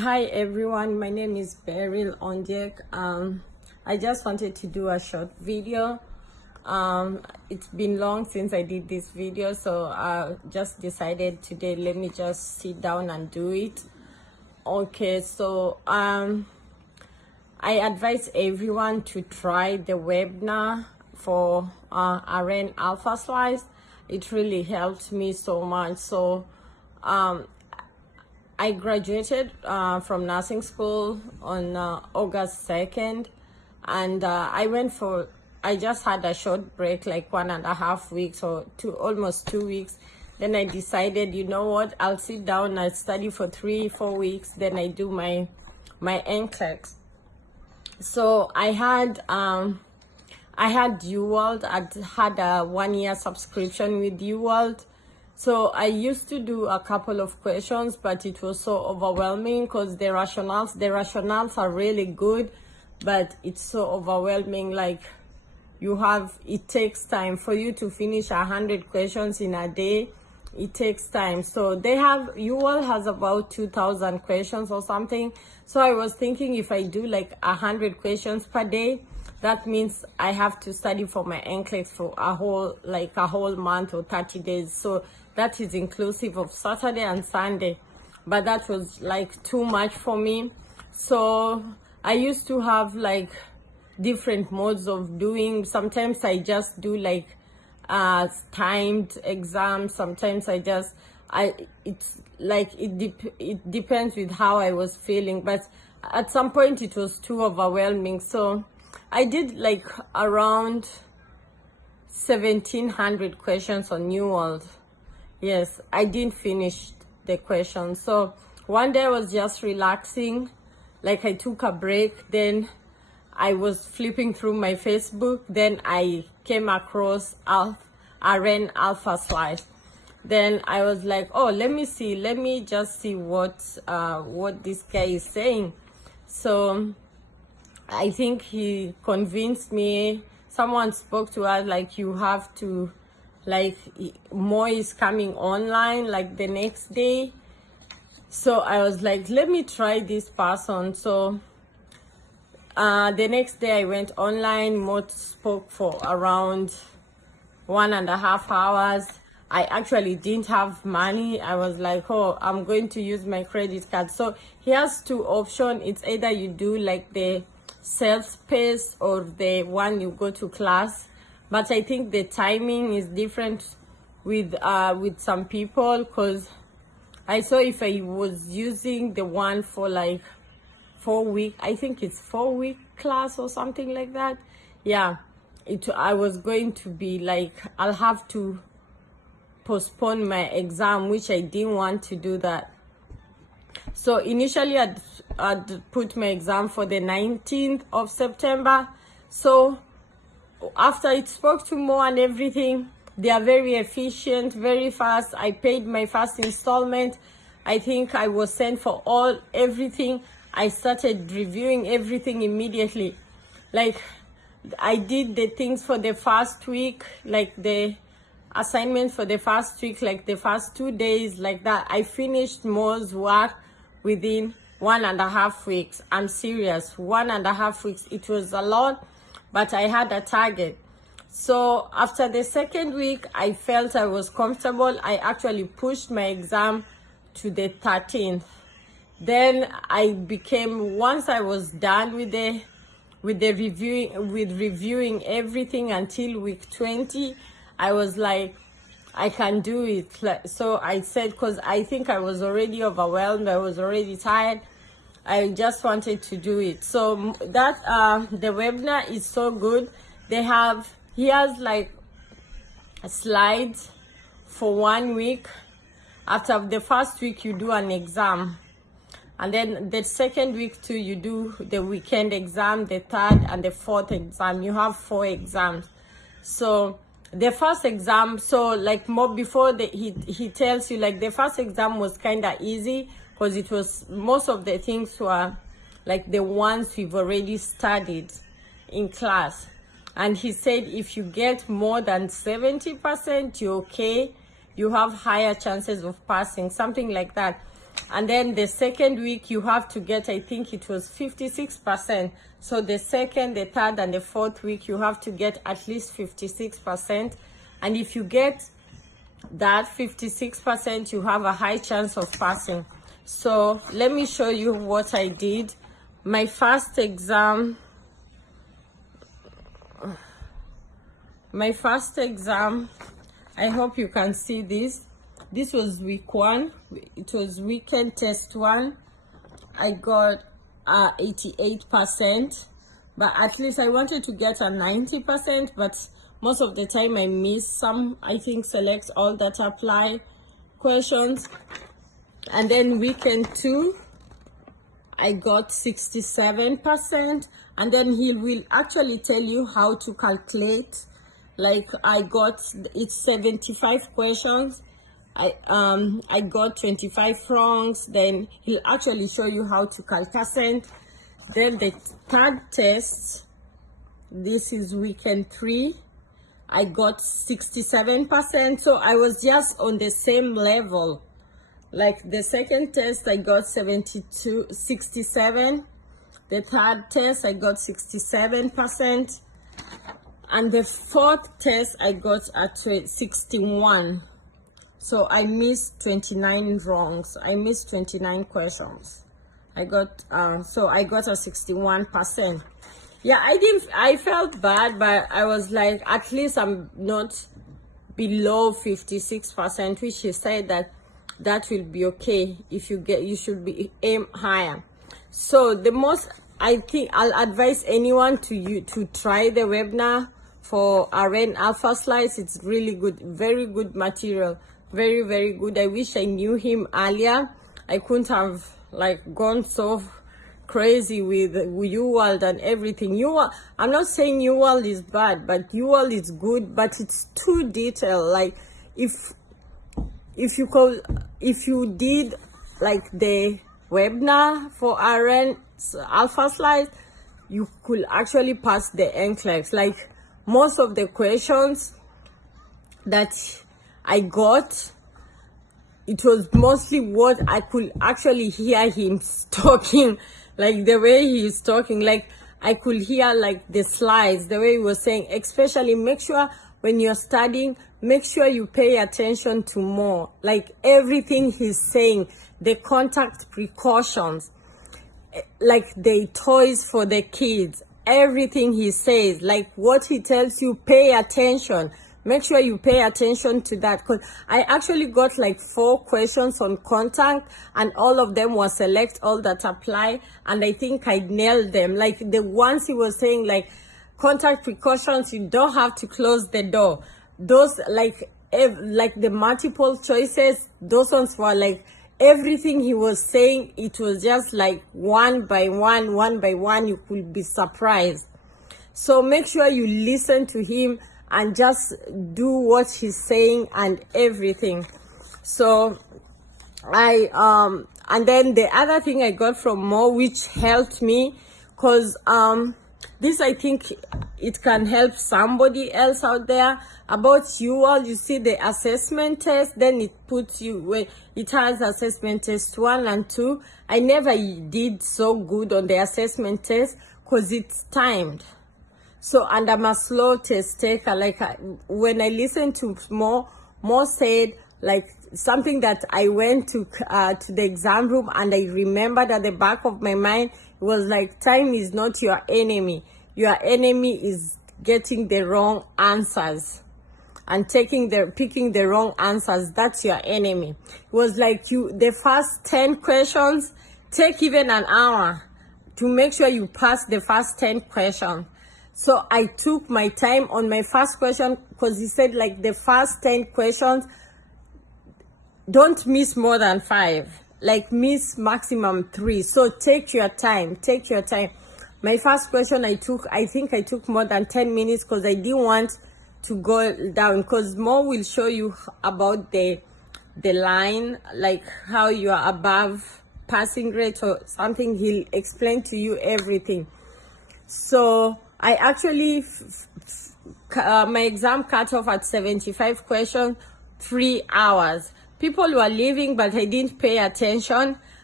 Hi everyone, my name is Beryl Ondiek. I just wanted to do a short video. It's been long since I did this video, so I just decided today, let me just sit down and do it. Okay, so I advise everyone to try the webinar for RN Alpha Slice. It really helped me so much. So I graduated from nursing school on August 2nd, and I just had a short break, like 1.5 weeks or almost 2 weeks. Then I decided, you know what, I'll sit down and study for 3-4 weeks. Then I do my NCLEX. So I had UWorld. I had a 1-year subscription with UWorld. So I used to do a couple of questions, but it was so overwhelming because the rationales are really good, but it's so overwhelming. Like it takes time for you to finish 100 questions in a day. It takes time. So UWorld has about 2,000 questions or something. So I was thinking, if I do like 100 questions per day, that means I have to study for my NCLEX for a whole month or 30 days. So that is inclusive of Saturday and Sunday. But that was like too much for me. So I used to have like different modes of doing. Sometimes I just do like timed exams. Sometimes it depends with how I was feeling. But at some point it was too overwhelming. So I did like around 1,700 questions on UWorld. Yes, I didn't finish the questions. So one day I was just relaxing, like I took a break. Then I was flipping through my Facebook. Then I came across RN Alpha Slice. Then I was like, oh, let me just see what this guy is saying. So I think he convinced me. Someone spoke to us like, you have to, like, more is coming online like the next day. So I was like, let me try this person. So the next day I went online. Mo spoke for around 1.5 hours. I actually didn't have money. I was like, oh, I'm going to use my credit card. So he has 2 options. It's either you do like the self-paced or the one you go to class. But I think the timing is different with some people, because I saw if I was using the one for like 4 week, I think it's 4-week class or something like that. Yeah, I was going to be like, I'll have to postpone my exam, which I didn't want to do that. So initially I'd put my exam for the 19th of September. So after it spoke to Mo and everything, they are very efficient, very fast. I paid my first installment. I think I was sent for everything. I started reviewing everything immediately. Like, I did the things for the first week, like the assignment for the first week, like the first 2 days, like that. I finished Mo's work within 1.5 weeks. I'm serious, 1.5 weeks. It was a lot, but I had a target. So after the second week, I felt I was comfortable. I actually pushed my exam to the 13th. Then once I was done with reviewing everything until week 20, I was like, I can do it. So I said, because I think I was already overwhelmed, I was already tired, I just wanted to do it. So that the webinar is so good. He has like slides for 1 week. After the first week you do an exam, and then the second week too you do the weekend exam, the third and the fourth exam. You have 4 exams. So the first exam, so like more before he tells you, like the first exam was kind of easy, because it was, most of the things were like the ones we've already studied in class. And he said if you get more than 70%, you're okay. You have higher chances of passing, something like that. And then the second week you have to get, I think it was 56%. So the second, the third, and the fourth week you have to get at least 56%. And if you get that 56%, you have a high chance of passing. So let me show you what I did. My first exam, I hope you can see this. This was week 1. It was weekend test 1. I got 88%, but at least I wanted to get a 90%, but most of the time I miss some. I think select all that apply questions. And then weekend 2, I got 67%, and then he will actually tell you how to calculate. Like I got, it's 75 questions. I got 25 francs. Then he'll actually show you how to calculate. Then the third test, this is weekend 3, I got 67%. So I was just on the same level. Like the second test, I got 67. The third test, I got 67%. And the fourth test, I got at 61. So I missed 29 wrongs. I missed 29 questions. I got, so I got a 61%. Yeah, I felt bad, but I was like, at least I'm not below 56%, which he said that will be okay. If you should be aim higher. So the most, I think I'll advise anyone to try the webinar for RN Alpha Slides. It's really good, very good material, very, very good. I wish I knew him earlier. I couldn't have like gone so crazy with UWorld and everything. UWorld, I'm not saying UWorld is bad, but UWorld is good, but it's too detailed. Like if you did like the webinar for RN Alpha Slides, you could actually pass the NCLEX. Like most of the questions that I got, it was mostly what I could actually hear him talking, like the way he's talking. Like I could hear like the slides, the way he was saying. Especially make sure when you're studying, make sure you pay attention to more, like everything he's saying, the contact precautions, like the toys for the kids, everything he says, like what he tells you, pay attention. Make sure you pay attention to that, because I actually got like 4 questions on contact, and all of them were select all that apply, and I think I nailed them. Like the ones he was saying, like contact precautions, you don't have to close the door. Those like the multiple choices, those ones were like everything he was saying. It was just like one by one. You could be surprised. So make sure you listen to him and just do what he's saying and everything. So and then the other thing I got from Mo, which helped me, because this, I think it can help somebody else out there. About you all, you see the assessment test, then it puts you where it has assessment test 1 and 2. I never did so good on the assessment test because it's timed. So, and I'm a slow test taker. Like when I listened to Mo said like something that I went to the exam room, and I remembered at the back of my mind, it was like, time is not your enemy. Your enemy is getting the wrong answers and picking the wrong answers. That's your enemy. It was like the first 10 questions, take even an hour to make sure you pass the first 10 questions. So I took my time on my first question, because he said like the first 10 questions, don't miss more than 5, like miss maximum 3. So take your time. My first question I think I took more than 10 minutes, because I didn't want to go down, because Mo will show you about the line, like how you are above passing rate or something. He'll explain to you everything. So I actually, my exam cut off at 75 questions, 3 hours. People were leaving, but I didn't pay attention.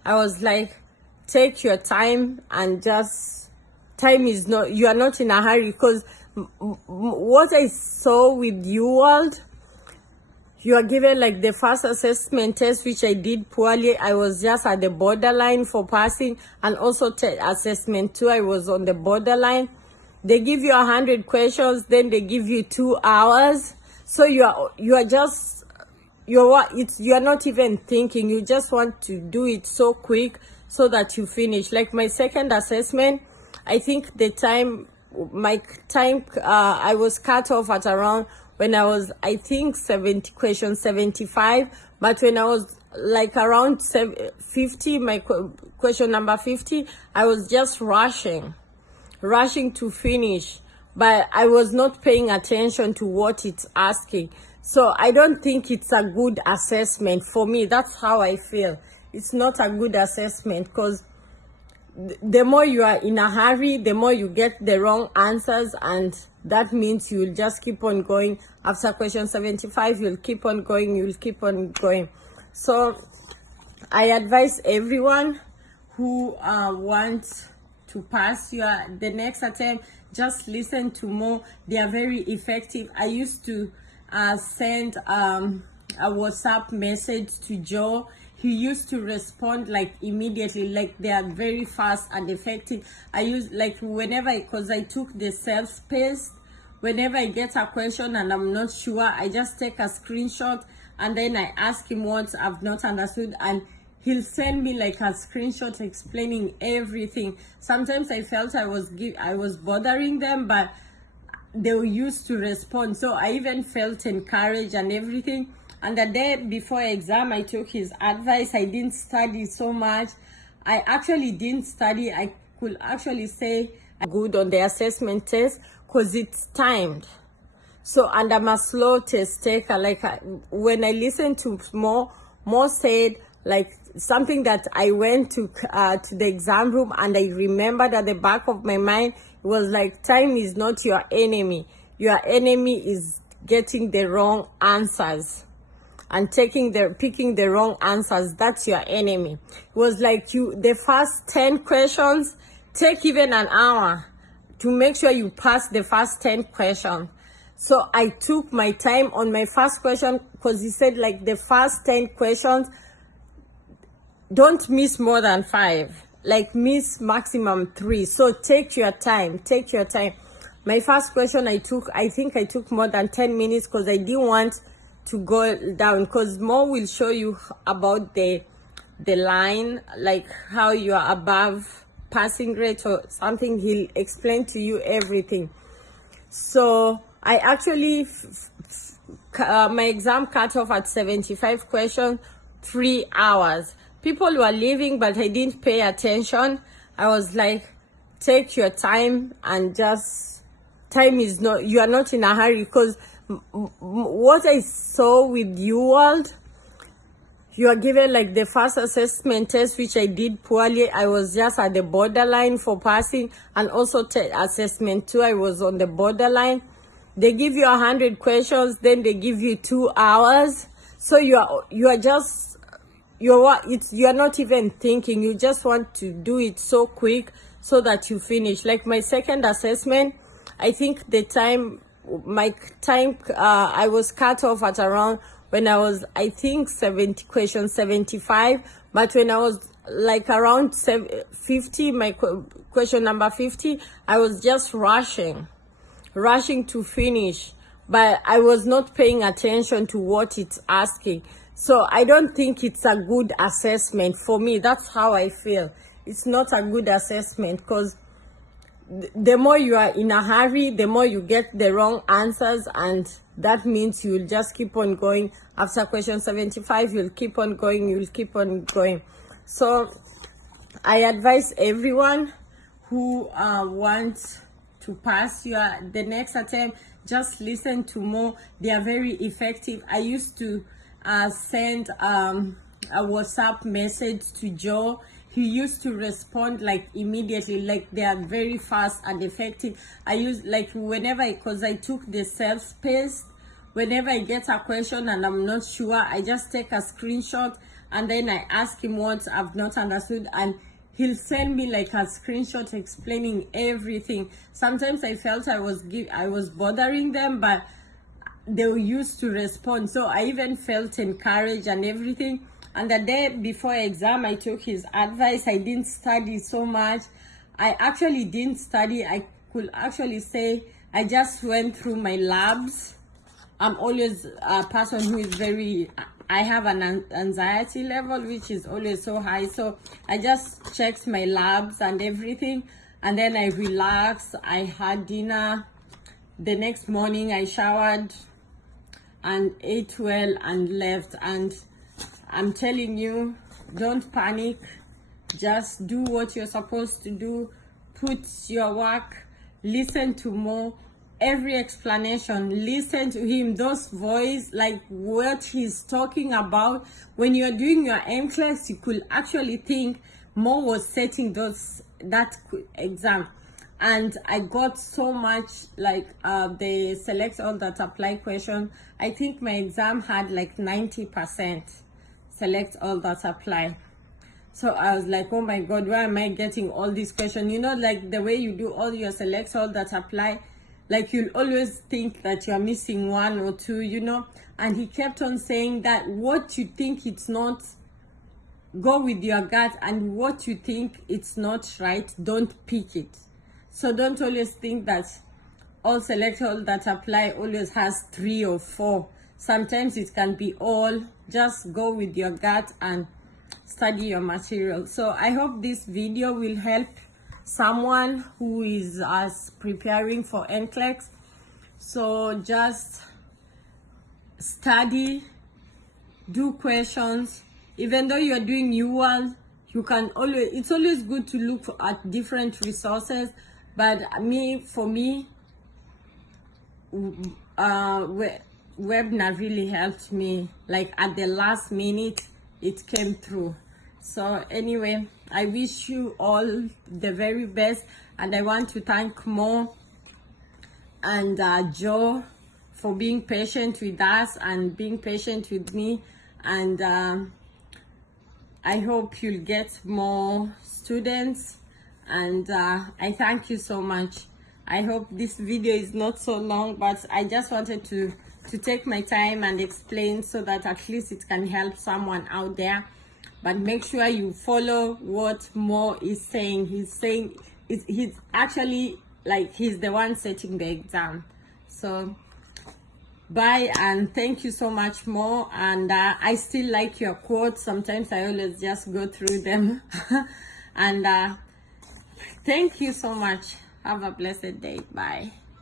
I was like, take your time and just, time is not, you are not in a hurry, because what I saw with you world, you are given like the first assessment test, which I did poorly. I was just at the borderline for passing, and also assessment 2, I was on the borderline. They give you 100 questions, then they give you 2 hours. So you are just, you are not even thinking. You just want to do it so quick so that you finish. Like my second assessment, I think the time, I was cut off at around, when I was, I think 70 75, but when I was like around 50, my question number 50, I was just rushing to finish, but I was not paying attention to what it's asking. So I don't think it's a good assessment for me. That's how I feel. It's not a good assessment, because the more you are in a hurry, the more you get the wrong answers, and that means you'll just keep on going. After question 75, you'll keep on going. So I advise everyone who wants to pass the next attempt, just listen to more. They are very effective. I used to send a WhatsApp message to Joe. He used to respond like immediately. Like, they are very fast and effective. I use, like, whenever, because I took the self-paced, whenever I get a question and I'm not sure, I just take a screenshot and then I ask him what I've not understood, and he'll send me like a screenshot explaining everything. Sometimes I felt I was bothering them, but they used to respond. So I even felt encouraged and everything. And the day before exam, I took his advice. I didn't study so much. I actually didn't study. I could actually say good on the assessment test, because it's timed. So, and I'm a slow test taker. Like, when I listen to more said, like, something that I went to the exam room, and I remembered at the back of my mind, it was like, time is not your enemy. Your enemy is getting the wrong answers and picking the wrong answers. That's your enemy. It was like, the first 10 questions, take even an hour to make sure you pass the first 10 questions. So I took my time on my first question, because he said, like, the first 10 questions, don't miss more than 5, like, miss maximum 3. So take your time. My first question, I think I took more than 10 minutes, because I didn't want to go down, because Mo will show you about the line, like how you are above passing rate or something. He'll explain to you everything. So I actually my exam cut off at 75 questions, 3 hours. People were leaving, but I didn't pay attention. I was like, take your time, and just, time is not, you are not in a hurry, because what I saw with you world, you are given like the first assessment test, which I did poorly. I was just at the borderline for passing, and also assessment 2, I was on the borderline. They give you 100 questions, then they give you 2 hours. So you are just, you are not even thinking. You just want to do it so quick so that you finish. Like my second assessment, I think the time, I was cut off at around, when I was, I think 75, but when I was like around 50, my question number 50, I was just rushing to finish, but I was not paying attention to what it's asking. So I don't think it's a good assessment for me. That's how I feel. It's not a good assessment, because the more you are in a hurry, the more you get the wrong answers, and that means you'll just keep on going. After question 75, you'll keep on going. So I advise everyone who wants to pass the next attempt, just listen to more. They are very effective. I used to send a WhatsApp message to Joe. He used to respond like immediately. Like, they are very fast and effective. I use, like, whenever, because I took the self-paced, whenever I get a question and I'm not sure, I just take a screenshot and then I ask him what I've not understood, and he'll send me like a screenshot explaining everything. Sometimes I felt I was bothering them, but they used to respond, so I even felt encouraged and everything. And the day before exam, I took his advice. I didn't study so much. I actually didn't study. I could actually say I just went through my labs. I'm always a person who is I have an anxiety level which is always so high, so I just checked my labs and everything, and then I relaxed. I had dinner. The next morning I showered and ate well and left. And I'm telling you, don't panic. Just do what you're supposed to do. Put your work. Listen to Mo. Every explanation, listen to him. Those voice, like what he's talking about. When you're doing your NCLEX, you could actually think Mo was setting that exam. And I got so much, like the select all that apply question. I think my exam had like 90% select all that apply. So I was like, oh my God, why am I getting all these questions? You know, like the way you do all your select all that apply, like you'll always think that you're missing one or two, you know. And he kept on saying that what you think it's not, go with your gut, and what you think it's not right, don't pick it. So don't always think that all select all that apply always has 3 or 4. Sometimes it can be all. Just go with your gut and study your material. So I hope this video will help someone who is preparing for NCLEX. So just study, do questions. Even though you're doing new ones, you can always, it's always good to look at different resources. But for me, webinar really helped me. Like at the last minute, it came through. So anyway, I wish you all the very best, and I want to thank Mo and Joe for being patient with us and being patient with me. And I hope you'll get more students, and I thank you so much. I hope this video is not so long, but I just wanted to take my time and explain so that at least it can help someone out there. But make sure you follow what Mo is saying. He's actually like, he's the one setting the exam. So bye, and thank you so much, Mo. And I still like your quotes. Sometimes I always just go through them. And thank you so much. Have a blessed day. Bye.